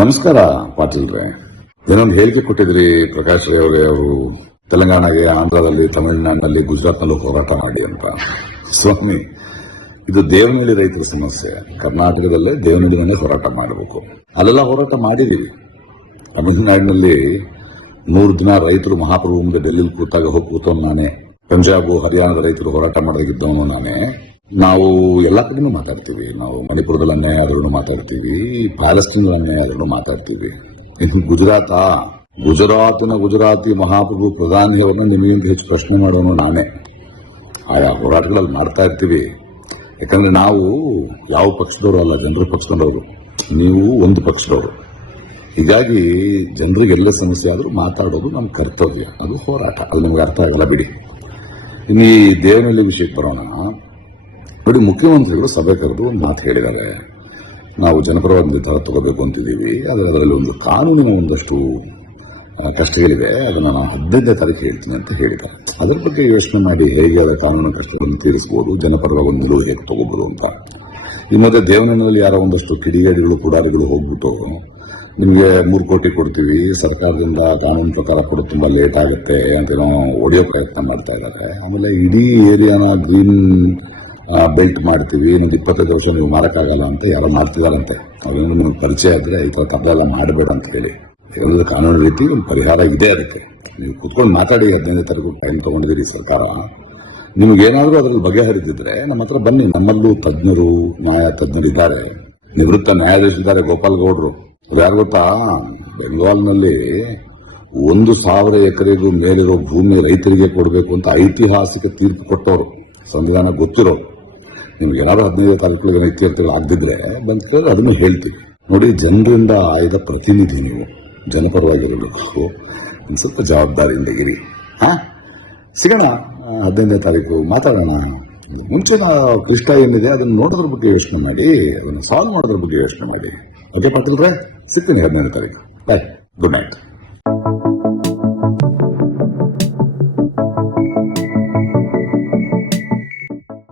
ನಮಸ್ಕಾರ, ಪಾಟೀಲ್ರೆ. ಏನೊಂದು ಹೇಳಿಕೆ ಕೊಟ್ಟಿದ್ರಿ, ಪ್ರಕಾಶ್ ರೈ ಅವರೇ ಅವರು, ತೆಲಂಗಾಣಗೆ, ಆಂಧ್ರದಲ್ಲಿ, ತಮಿಳುನಾಡಿನಲ್ಲಿ ಗುಜರಾತ್ನಲ್ಲೂ ಹೋರಾಟ ಮಾಡಿ ಅಂತ. ಸ್ವಾಮಿ, ಇದು ದೇವನಹಳ್ಳಿ ರೈತರ ಸಮಸ್ಯೆ. ಕರ್ನಾಟಕದಲ್ಲೇ ಮೇಲೆ ಹೋರಾಟ ಮಾಡಬೇಕು. ಅಲ್ಲೆಲ್ಲ ಹೋರಾಟ ಮಾಡಿದೀವಿ. ತಮಿಳುನಾಡಿನಲ್ಲಿ ನೂರು ದಿನ ರೈತರು ಮಹಾಪ್ರಭು ಮುಂದೆ ಡೆಲ್ಲಿಲಿ ಕೂತಾಗ ಹೋಗಿ ಕೂತವನು ನಾನೇ. ಪಂಜಾಬ್, ಹರಿಯಾಣದ ರೈತರು ಹೋರಾಟ ಮಾಡಾಗಿದ್ದವನು ನಾನೇ. ನಾವು ಎಲ್ಲ ಕಡೆನೂ ಮಾತಾಡ್ತೀವಿ. ನಾವು ಮಣಿಪುರದಲ್ಲಿ ಅನ್ಯಾಯ ಆದ್ರೂ ಮಾತಾಡ್ತೀವಿ ಪ್ಯಾಲೆಸ್ಟೀನ್ ಆದ್ರೂ ಮಾತಾಡ್ತೀವಿ. ಇನ್ನು ಗುಜರಾತ, ಗುಜರಾತಿನ ಗುಜರಾತಿ ಮಹಾಪ್ರಭು ಪ್ರಧಾನಿಯವರನ್ನ ನಿಮಗಿಂತ ಹೆಚ್ಚು ಪ್ರಶ್ನೆ ಮಾಡೋನು ನಾನೇ. ಆಯಾ ಹೋರಾಟಗಳಲ್ಲಿ ಮಾಡ್ತಾ ಇರ್ತೀವಿ. ಯಾಕಂದ್ರೆ ನಾವು ಯಾವ ಪಕ್ಷದವರು ಅಲ್ಲ, ಜನರ ಪಕ್ಷದವರು. ನೀವು ಒಂದು ಪಕ್ಷದವರು. ಹೀಗಾಗಿ ಜನರಿಗೆ ಎಲ್ಲ ಸಮಸ್ಯೆ ಆದರೂ ಮಾತಾಡೋದು ನಮ್ಮ ಕರ್ತವ್ಯ. ಅದು ಹೋರಾಟ. ಅಲ್ಲಿ ನಮಗೆ ಅರ್ಥ ಆಗಲ್ಲ ಬಿಡಿ. ಇನ್ನು ಈ ದೇವನಹಳ್ಳಿ ವಿಷಯಕ್ಕೆ ಬರೋಣ. ನೋಡಿ ಮುಖ್ಯಮಂತ್ರಿಗಳು ಸಭೆ ಕರೆದು ಒಂದು ಮಾತು ಹೇಳಿದ್ದಾರೆ. ನಾವು ಜನಪರವಾದ ನಿರ್ಧಾರ ತಗೋಬೇಕು ಅಂತಿದ್ದೀವಿ. ಆದರೆ ಅದರಲ್ಲಿ ಒಂದು ಕಾನೂನಿನ ಒಂದಷ್ಟು ಕಷ್ಟಗಳಿವೆ. ಅದನ್ನು ನಾನು ಹದಿನೈದನೇ ತಾರೀಕು ಹೇಳ್ತೀನಿ ಅಂತ ಹೇಳಿದ್ದಾರೆ. ಅದರ ಬಗ್ಗೆ ಯೋಚನೆ ಮಾಡಿ ಹೇಗೆ ಅದರ ಕಾನೂನು ಕಷ್ಟಗಳನ್ನು ತೀರಿಸ್ಬೋದು, ಜನಪರವಾಗಿ ಒಂದು ನಿಲುವು ಹೇಗೆ ತಗೋಬೋದು ಅಂತ. ಈ ಮಧ್ಯೆ ದೇವನಹಳ್ಳಿಯಲ್ಲಿ ಯಾರೋ ಒಂದಷ್ಟು ಕಿಡಿಗೇಡಿಗಳು, ಪುಡಾರಿಗಳು ಹೋಗ್ಬಿಟ್ಟು, ನಿಮಗೆ ಮೂರು ಕೋಟಿ ಕೊಡ್ತೀವಿ, ಸರ್ಕಾರದಿಂದ ಕಾನೂನು ಪ್ರಕಾರ ಕೂಡ ತುಂಬ ಲೇಟ್ ಆಗುತ್ತೆ ಅಂತೇನೋ ಹೊಡೆಯೋ ಪ್ರಯತ್ನ ಮಾಡ್ತಾ ಇದ್ದಾರೆ. ಆಮೇಲೆ ಇಡೀ ಏರಿಯಾನ ಗ್ರೀನ್ ಬೆಲ್ಟ್ ಮಾಡ್ತೀವಿ. ಇನ್ನೊಂದು ಇಪ್ಪತ್ತೈದು ವರ್ಷ ನೀವು ಮಾಡೋಕ್ಕಾಗಲ್ಲ ಅಂತ ಯಾರೋ ಮಾಡ್ತಿದಾರಂತೆ ಅವ್ರೇನು ನಿಮ್ಗೆ ಪರಿಚಯ ಆದರೆ ಈ ಥರ ಎಲ್ಲ ಮಾಡಬೇಡ ಅಂತ ಹೇಳಿ. ಯಾಕಂದ್ರೆ ಕಾನೂನು ರೀತಿ, ಒಂದು ಪರಿಹಾರ ಇದೆ ಅದಕ್ಕೆ. ನೀವು ಕುತ್ಕೊಂಡು ಮಾತಾಡಿ ಹದಿನೈದು ತಾರೀಕು ಟೈಮ್ ತಗೊಂಡಿದ್ದೀರಿ ಸರ್ಕಾರ. ನಿಮ್ಗೇನಾದರೂ ಅದ್ರಲ್ಲಿ ಬಗೆಹರಿದಿದ್ರೆ ನಮ್ಮ ಹತ್ರ ಬನ್ನಿ. ನಮ್ಮಲ್ಲೂ ತಜ್ಞರು, ನ್ಯಾಯ ತಜ್ಞರು ಇದ್ದಾರೆ. ನಿವೃತ್ತ ನ್ಯಾಯಾಧೀಶರಿದ್ದಾರೆ ಗೋಪಾಲ್ ಗೌಡ್ರು. ಯಾರು ಗೊತ್ತಾ? ಬೆಂಗಾಲ್ನಲ್ಲಿ ಒಂದು ಸಾವಿರ ಎಕರೆಗೂ ಮೇಲಿರೋ ಭೂಮಿ ರೈತರಿಗೆ ಕೊಡಬೇಕು ಅಂತ ಐತಿಹಾಸಿಕ ತೀರ್ಪು ಕೊಟ್ಟವರು. ಸಂವಿಧಾನ ಗೊತ್ತಿರೋರು. ನಿಮ್ಗೆ ಏನಾದ್ರು ಹದಿನೈದು ತಾರೀಕು ಇತ್ಯರ್ಥಿಗಳು ಆಗದಿದ್ರೆ ಬಂದು ಅದನ್ನು ಹೇಳ್ತೀವಿ ನೋಡಿ, ಜನರಿಂದ ಆಯ್ದ ಪ್ರತಿನಿಧಿ ನೀವು. ಜನಪರವಾಗಿರಬೇಕು ಸ್ವಲ್ಪ ಜವಾಬ್ದಾರಿಯಿಂದ ಇರಿ. ಹಾಂ? ಸಿಗೋಣ ಹದಿನೈದನೇ ತಾರೀಕು ಮಾತಾಡೋಣ. ಮುಂಚೆ ಕೃಷ್ಣ ಏನಿದೆ, ಅದನ್ನು ನೋಡೋದ್ರ ಬಗ್ಗೆ ಯೋಚನೆ ಮಾಡಿ, ಅದನ್ನು ಸಾಲ್ವ್ ಮಾಡೋದ್ರ ಬಗ್ಗೆ ಯೋಚನೆ ಮಾಡಿ. ಓಕೆ ಪಾಟೀಲ್ರೆ? ಸಿಗ್ತೀನಿ ಹದಿನೈದನೇ ತಾರೀಕು. Bye good night